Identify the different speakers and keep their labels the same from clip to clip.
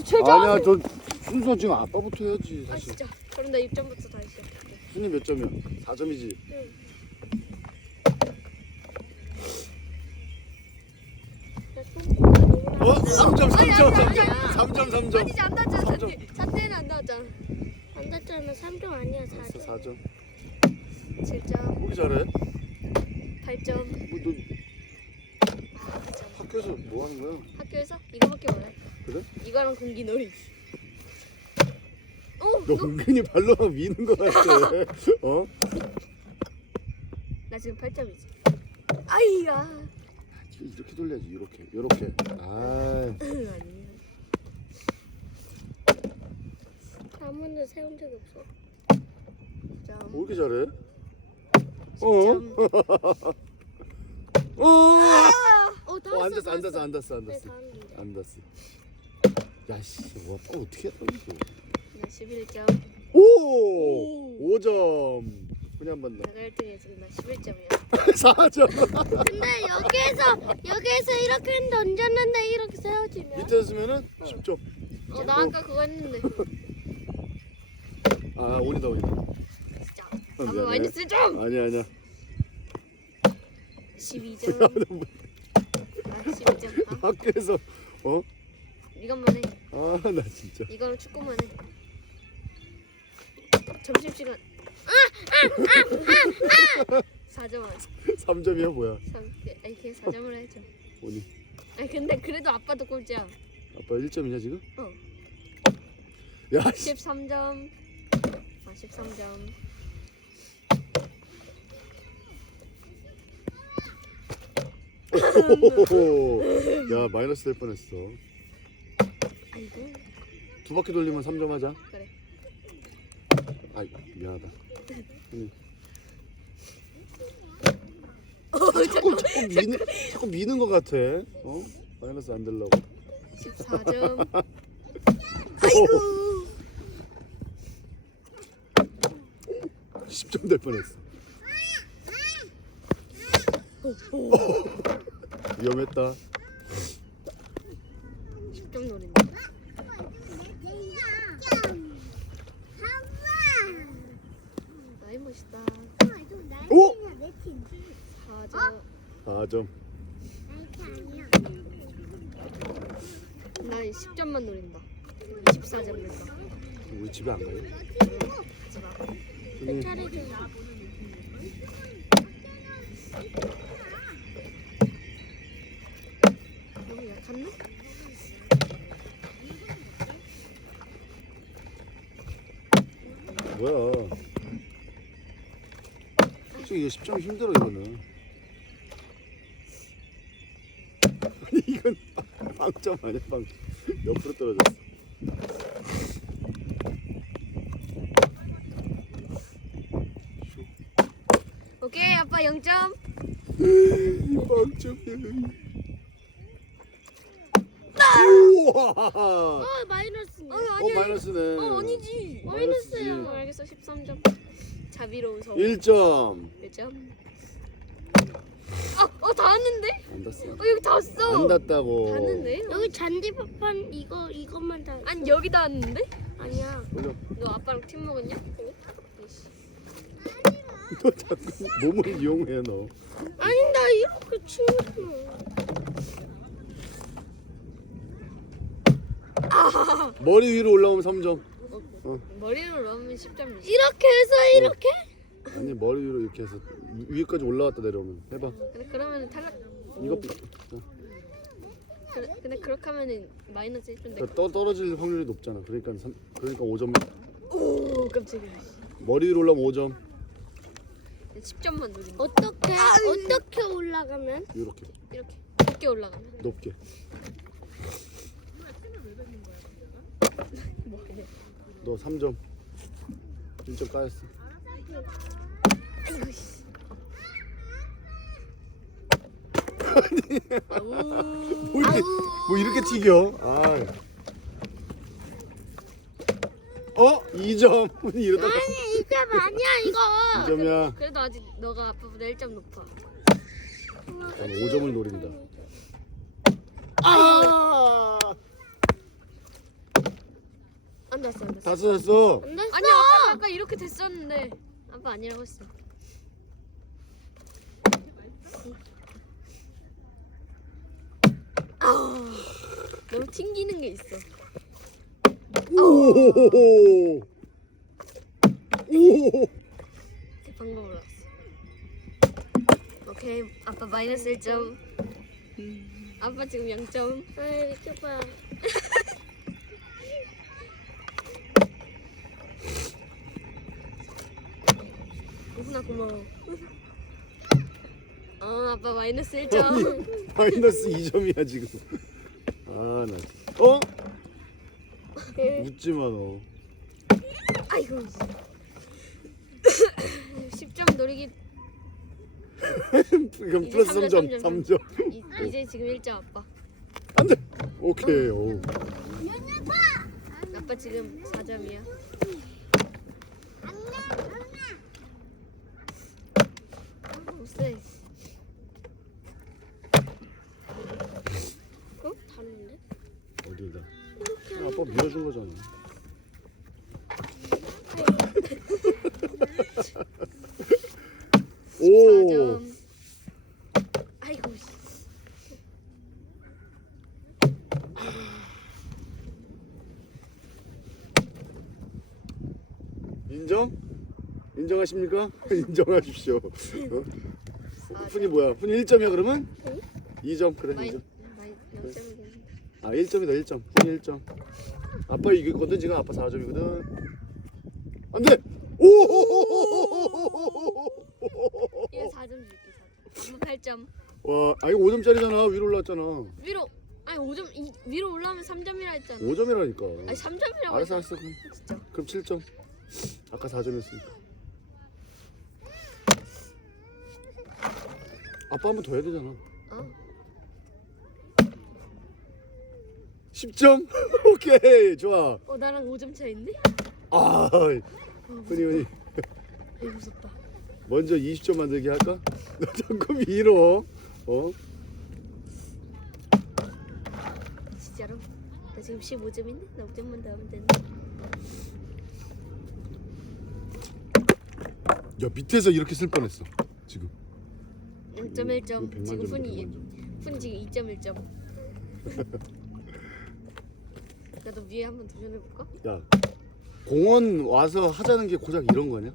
Speaker 1: 최장.
Speaker 2: 아니야, 저 순서 지금 아빠부터 해야지
Speaker 1: 아
Speaker 2: 다시.
Speaker 1: 진짜. 그럼 나 6점부터 다시 시작할게.
Speaker 2: 순위 몇 점이야? 4점이지.
Speaker 1: 응.
Speaker 2: 어? 3점, 3점, 3점,
Speaker 1: 아니야.
Speaker 2: 3점, 3점.
Speaker 1: 아니지 안 닿았잖아.
Speaker 2: 삼 점.
Speaker 1: 자태는 안 닿았잖아. 안 닿았잖아. 3점 아니야. 4점.
Speaker 2: 4점.
Speaker 1: 7점.
Speaker 2: 보기 잘해.
Speaker 1: 8점.
Speaker 2: 뭐, 너 학교에서 뭐 하는 거야?
Speaker 1: 학교에서 이거밖에 몰라.
Speaker 2: 그래?
Speaker 1: 이거랑 공기놀이.
Speaker 2: 너 은근히 발로 막 미는 거 같아. 어?
Speaker 1: 나 지금 8점이지. 아이야.
Speaker 2: 이렇게 돌려야지. 이렇게. 아,
Speaker 1: 아니. 한 번도 세운 적이 없어. 점.
Speaker 2: 뭐 이렇게 잘해?
Speaker 1: 10점.
Speaker 2: 안 닿았어.
Speaker 1: 네, 다 왔는데.
Speaker 2: 안 닿았어. 야, 씨, 와, 어떻게 했다 이거?
Speaker 1: 나 11점.
Speaker 2: 오! 5점. 그냥 한 번 더.
Speaker 1: 내가 1등이야. 지금 나 11점이야.
Speaker 2: 4점.
Speaker 3: 근데 여기에서 이렇게 던졌는데 이렇게 세워지면
Speaker 2: 밑에 쓰면은 10점.
Speaker 1: 나 아까 그거 했는데.
Speaker 2: 아, 온이다.
Speaker 1: 진짜.
Speaker 2: 미안해.
Speaker 1: 아마 마이너스 1점.
Speaker 2: 아니야.
Speaker 1: 12점. 아 12점. 아,
Speaker 2: 학교에서
Speaker 1: 이것만 해.
Speaker 2: 아, 나 진짜.
Speaker 1: 이거는 축구만 해. 점심시간. 4점 안.
Speaker 2: 3점이야 뭐야?
Speaker 1: 아니 그냥 4점을 해줘.
Speaker 2: 온이.
Speaker 1: 아니 근데 그래도 아빠도 꼴찌야.
Speaker 2: 아빠 1점이냐 지금?
Speaker 1: 어.
Speaker 2: 야, 씨.
Speaker 1: 13점. 아 13점.
Speaker 2: 야, 마이너스 될 뻔했어.
Speaker 1: 아이고.
Speaker 2: 2바퀴 돌리면 3점 하자.
Speaker 1: 그래.
Speaker 2: 아이, 미안하다. 자꾸 미는 것 같아. 마이너스 안 되려고.
Speaker 1: 14점.
Speaker 2: 아이고. 10점 될 뻔했어. 위험했다.
Speaker 1: 10점 노린다. 나이 멋있다.
Speaker 2: 오!
Speaker 1: 4점.
Speaker 2: 4점.
Speaker 1: 나 10점만 노린다. 24점 된다.
Speaker 2: 우리 집에 안 가요?
Speaker 1: 하지마. 너무 약한데?
Speaker 2: 뭐야? 솔직히 이거 10점 힘들어 이거는. 아니 이건 빵점 아니야 빵. 옆으로 떨어졌어.
Speaker 1: 오케이 아빠 0점.
Speaker 2: 빵점이야. 우와.
Speaker 3: 마이너스네.
Speaker 2: 마이너스네.
Speaker 1: 아니지.
Speaker 2: 마이너스지.
Speaker 1: 알겠어 13점. 자비로운 성.
Speaker 2: 1점.
Speaker 1: 1점. 다 왔는데?
Speaker 2: 안 닿았어.
Speaker 1: 여기 다 왔어.
Speaker 2: 안 닿았다고.
Speaker 1: 닿는데?
Speaker 3: 여기 잔디밥판 이것만 다.
Speaker 1: 아니 여기 다 왔는데?
Speaker 3: 아니야.
Speaker 2: 올려.
Speaker 1: 너 아빠랑 팀 먹었냐?
Speaker 2: 너 자꾸 몸을 이용해 너.
Speaker 3: 아니 나 이렇게 치는
Speaker 2: 머리 위로 올라오면 3점.
Speaker 1: 머리로 넣으면 10점이지.
Speaker 3: 이렇게 해서 이렇게?
Speaker 2: 아니 머리 위로 이렇게 해서 위에까지 올라갔다 내려오면 해봐.
Speaker 1: 근데 그러면은 탈락.
Speaker 2: 이거
Speaker 1: 근데 그렇게 하면은 마이너스 1점 돼.
Speaker 2: 그러니까 떨어질 확률이 높잖아. 그러니까 5점.
Speaker 1: 오 깜짝이야.
Speaker 2: 머리 위로 올라오면 5점.
Speaker 1: 10점만 누린다.
Speaker 3: 어떻게 올라가면?
Speaker 2: 이렇게
Speaker 1: 이렇게 높게 올라가면.
Speaker 2: 높게.
Speaker 1: 뭐하냐?
Speaker 2: 너 3점. 1점 까였어.
Speaker 1: 아이고 씨.
Speaker 2: 뭐 이렇게 튀겨? 아. 2점. 이러다가
Speaker 3: 아니 이게 아니야 이거.
Speaker 2: 2점이야.
Speaker 1: 그래도 아직 너가 아빠보다 1점 높아.
Speaker 2: 난 5점을 노린다. 아!
Speaker 3: 안 닿았어 안 닿았어.
Speaker 2: 다 쏟았어.
Speaker 1: 안 됐어.
Speaker 3: 아니야 아까 아까 이렇게 됐었는데 아빠 아니라고 했어. 아 너무 튕기는 게 있어.
Speaker 2: 오. 오.
Speaker 3: 방금 올라왔어. 오케이 아빠 마이너스 1점. 아빠 지금 0점.
Speaker 1: 아이 비켜봐.
Speaker 3: 누구나 고마워. 아빠 마이너스 1점.
Speaker 2: 마이너스 2점이야 지금. 아 나. 어? 웃지 마 너.
Speaker 3: 아이고. 10점 노리기.
Speaker 2: 그럼
Speaker 3: 이제
Speaker 2: 플러스
Speaker 3: 3점,
Speaker 2: 3점.
Speaker 3: 3점.
Speaker 2: 3점.
Speaker 3: 이제 지금 1점 아빠.
Speaker 2: 안 돼. 오케이. 오.
Speaker 3: 아빠 지금 4점이야. 쎄.
Speaker 1: 어? 다른데?
Speaker 2: 어디다? 아빠 밀어준 거잖아. 오.
Speaker 3: 4점. 아이고.
Speaker 2: 인정? 인정하십니까? 인정하십시오. 어? 훈이 뭐야? 훈이 1점이야 그러면?
Speaker 1: 응?
Speaker 2: 2점 그래
Speaker 3: 마이
Speaker 2: 2점.
Speaker 3: 0점이겠네.
Speaker 2: 아 1점이다 1점. 훈이 1점. 아빠 이겼거든 지금 아빠 4점이거든. 안돼. 오.
Speaker 3: 얘 4점 줄게. 4점. 아빠 8점.
Speaker 2: 와, 아 이거 5점짜리잖아. 위로 올랐잖아.
Speaker 3: 위로. 아니 5점 위로 올라오면 3점이라 했잖아.
Speaker 2: 5점이라니까.
Speaker 3: 아니 3점이라고.
Speaker 2: 알았어 알았어. 그럼,
Speaker 3: 진짜.
Speaker 2: 그럼 7점. 아까 4점이었으니까. 아빠 한 번 더 해야 되잖아.
Speaker 3: 어.
Speaker 2: 10점? 오케이 좋아.
Speaker 3: 나랑 5점 차인데?
Speaker 2: 아, 훈이
Speaker 3: 아이 무섭다.
Speaker 2: 먼저 20점 만들기 할까? 너 자꾸 밀어. 어?
Speaker 3: 진짜로? 나 지금 15점인데? 나 5점만 더 하면 되는데.
Speaker 2: 야 밑에서 이렇게 쓸 뻔했어. 지금.
Speaker 3: 0.1점.
Speaker 2: 이거 100만
Speaker 3: 지금
Speaker 2: 점이다,
Speaker 3: 훈이 지금 2.1점. 나도 위에 한번 도전해볼까?
Speaker 2: 야 공원 와서 하자는 게 고작 이런 거냐?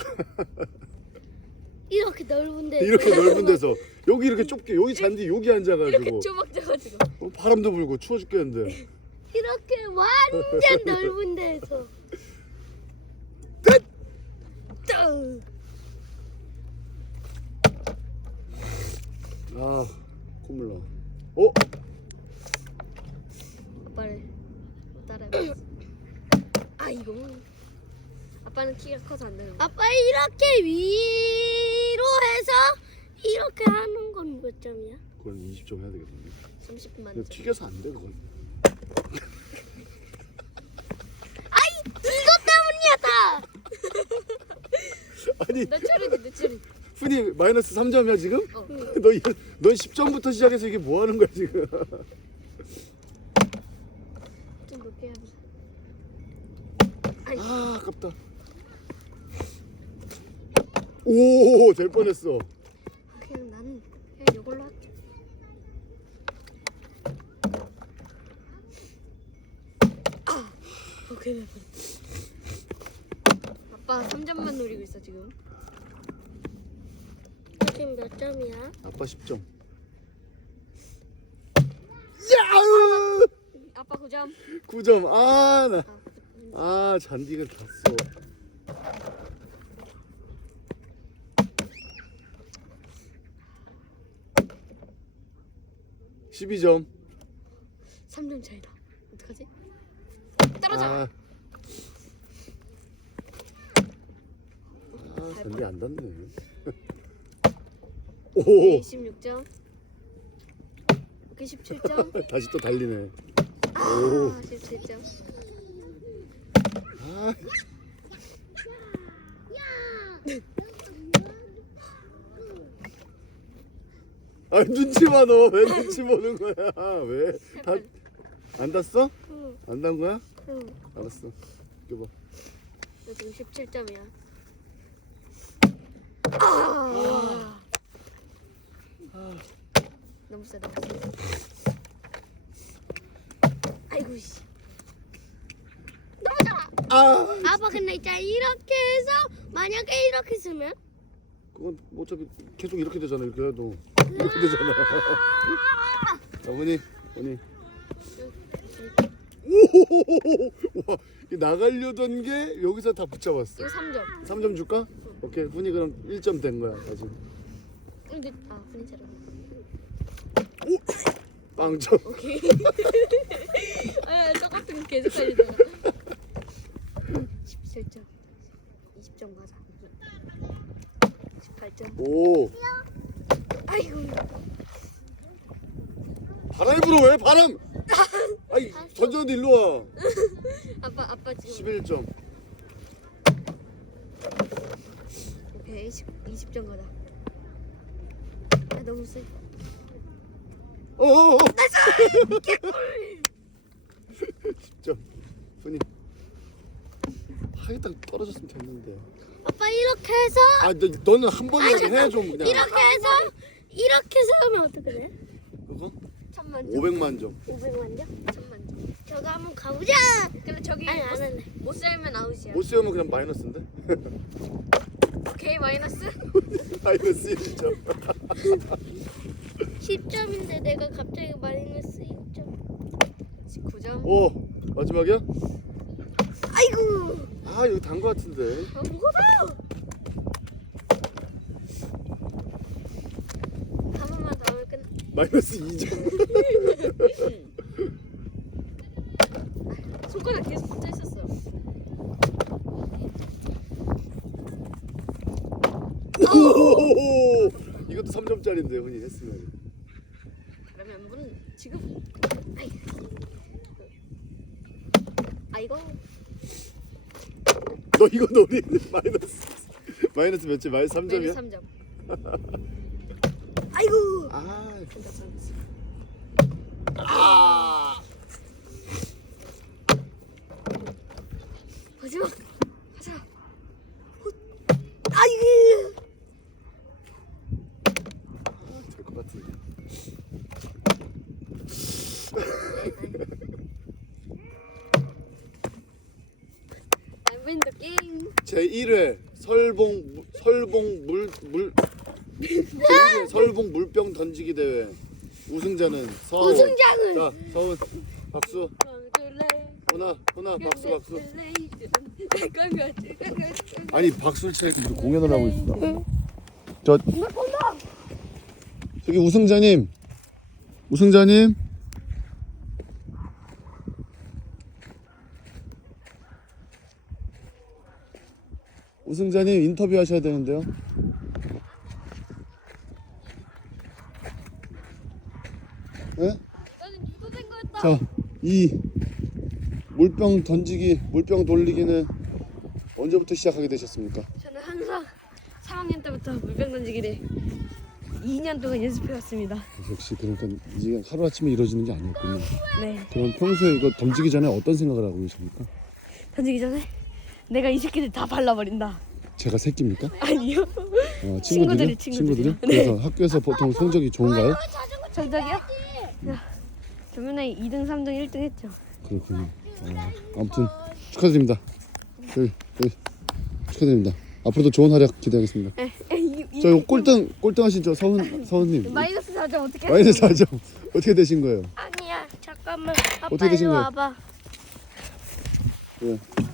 Speaker 1: 이렇게 넓은데.
Speaker 2: 이렇게 넓은 데서 여기 이렇게 좁게 여기 잔디 여기 앉아가지고
Speaker 3: 이렇게 쪼박져가지고.
Speaker 2: 바람도 불고 추워 죽겠는데.
Speaker 1: 이렇게 완전 넓은 데서.
Speaker 2: 아 콧물 나. 어?
Speaker 3: 아빠를 따라해봐. 아 이거. 아빠는 키가 커서 안 되는 거.
Speaker 1: 아빠 이렇게 위로 해서 이렇게 하는 건 몇 점이야?
Speaker 2: 그건 20점 해야 되겠네.
Speaker 3: 30분
Speaker 2: 근데
Speaker 3: 만에.
Speaker 2: 튀겨서 안 돼 그건.
Speaker 1: 이것 때문이야 다.
Speaker 2: 아니
Speaker 3: 내 차례지 내 차례.
Speaker 2: 훈이 마이너스 3점이야 지금?
Speaker 3: 어.
Speaker 2: 너 10점부터 시작해서 이게 뭐 하는 거야 지금?
Speaker 3: 좀 높게 해보자.
Speaker 2: 아 아깝다. 오 될 뻔했어.
Speaker 3: 그냥 나는 그냥 이걸로 할게. 오케이. 아빠 3점만 노리고 있어 지금.
Speaker 1: 지금 몇 점이야?
Speaker 2: 아빠 10점. 야우!
Speaker 3: 아빠 9점.
Speaker 2: 9점. 아 나.
Speaker 3: 아,
Speaker 2: 아 잔디가 닿았어. (12점)
Speaker 3: 3점 차이다. 어떡하지? 떨어져.
Speaker 2: 아 잔디 안 닿네. 오
Speaker 3: 26점. 오케이 17점.
Speaker 2: 다시 또 달리네.
Speaker 3: 아 17점.
Speaker 2: 아 아 눈치 봐 너 왜 눈치 보는 거야 왜? 안 닿았어?
Speaker 1: 응.
Speaker 2: 안 닿은 거야?
Speaker 1: 응.
Speaker 2: 알았어. 이거 봐.
Speaker 3: 나 지금 17점이야. 너무 세 너무 세. 아이고 씨.
Speaker 1: 너무 좋아.
Speaker 2: 아,
Speaker 1: 아빠 근데 있잖아 이렇게 해서 만약에 이렇게 쓰면
Speaker 2: 그건 뭐 어차피 계속 이렇게 되잖아. 이렇게 해도 이렇게 되잖아. 자, 훈이. 오호호호호. 와, 이게 나가려던 게 여기서 다 붙잡았어.
Speaker 3: 이거 3점.
Speaker 2: 3점 줄까? 오케이. 훈이 그럼 1점 된 거야 아직.
Speaker 3: 근데 아 분위기처럼.
Speaker 2: 빵점.
Speaker 3: 오케이. 아 똑같은 거 계속 살리다가. 17점. 20점 가자. 18점.
Speaker 2: 오.
Speaker 3: 아이고.
Speaker 2: 바람이 불어 왜 바람? 아이 던졌는데 일로 와.
Speaker 3: 아빠 지금.
Speaker 2: 11점.
Speaker 3: 오케이 20점 가자. 아 너무 세.
Speaker 2: 어어어. 10점. 훈이. 하겠다 떨어졌으면 됐는데.
Speaker 1: 아빠 이렇게 해서
Speaker 2: 아, 너는 한 번이라도 해 좀 그냥.
Speaker 1: 이렇게 해서 이렇게 세우면 어떻게 돼?
Speaker 2: 그거?
Speaker 3: 1000만 점.
Speaker 2: 500만 점.
Speaker 1: 500만 점?
Speaker 3: 1000만 점.
Speaker 1: 저거 한번 가보자.
Speaker 3: 근데 저기
Speaker 1: 아니 안 할래.
Speaker 3: 못 살면 아웃이야.
Speaker 2: 못 세우면 그냥 마이너스인데?
Speaker 3: 오케이 마이너스.
Speaker 2: 마이너스 1점.
Speaker 1: 10점인데 내가 갑자기 마이너스 1점.
Speaker 3: 19점.
Speaker 2: 오, 마지막이야?
Speaker 1: 아이고.
Speaker 2: 아, 여기 단 거 같은데.
Speaker 3: 뭐가 한 번만 더 하면 끝나.
Speaker 2: 마이너스 2점.
Speaker 3: 손가락 계속 붙어 있었어.
Speaker 2: 오, 이것도 3점짜리인데 훈이 했으면.
Speaker 3: 그러면 문 지금. 아이고.
Speaker 2: 너 이거 노리 마이너스 몇점? 마이너스 3점이야?
Speaker 3: 3점.
Speaker 1: 아이고.
Speaker 2: 아,
Speaker 3: 괜찮았어.
Speaker 2: 아.
Speaker 3: 마지막. 가자.
Speaker 1: 아이고.
Speaker 2: 될 것 같은데.
Speaker 3: 윈드 게임.
Speaker 2: 제 1회 설봉 제1회 설봉 물병 던지기 대회 우승자는 서훈.
Speaker 1: 우승자는
Speaker 2: 자, 서훈 박수. 훈아 박수. 아니 박수를 쳐야지 우리 공연을 하고 있어. 저기 우승자님. 우승자님 인터뷰 하셔야 되는데요. 네?
Speaker 3: 나는 유도된 거였다.
Speaker 2: 자, 이 물병 던지기, 물병 돌리기는 언제부터 시작하게 되셨습니까?
Speaker 3: 저는 항상 3학년 때부터 물병 던지기를 2년 동안 연습해 왔습니다.
Speaker 2: 역시 그러니까 이게 하루아침에 이루어지는 게 아니었군요.
Speaker 3: 네.
Speaker 2: 그럼 평소에 이거 던지기 전에 어떤 생각을 하고 계십니까?
Speaker 3: 던지기 전에 내가 이 새끼들 다 발라버린다.
Speaker 2: 제가 새끼입니까?
Speaker 3: 아니요.
Speaker 2: 친구들이요?
Speaker 3: 친구들이요. 네.
Speaker 2: 그래서 학교에서 보통 성적이 좋은가요?
Speaker 3: 전적이요? 저번에 2등, 3등, 1등 했죠.
Speaker 2: 그렇군요. 아무튼 축하드립니다. 여기 축하드립니다. 앞으로도 좋은 활약 기대하겠습니다.
Speaker 3: 네.
Speaker 2: 저 이거 꼴등 하신 저 서훈님
Speaker 3: 마이너스 4점 어떻게?
Speaker 2: 마이너스 4점 어떻게 되신 거예요?
Speaker 1: 아니야. 잠깐만. 아빠
Speaker 2: 어떻게 되신
Speaker 1: 이리
Speaker 2: 거예요?
Speaker 1: 와봐.
Speaker 2: 예.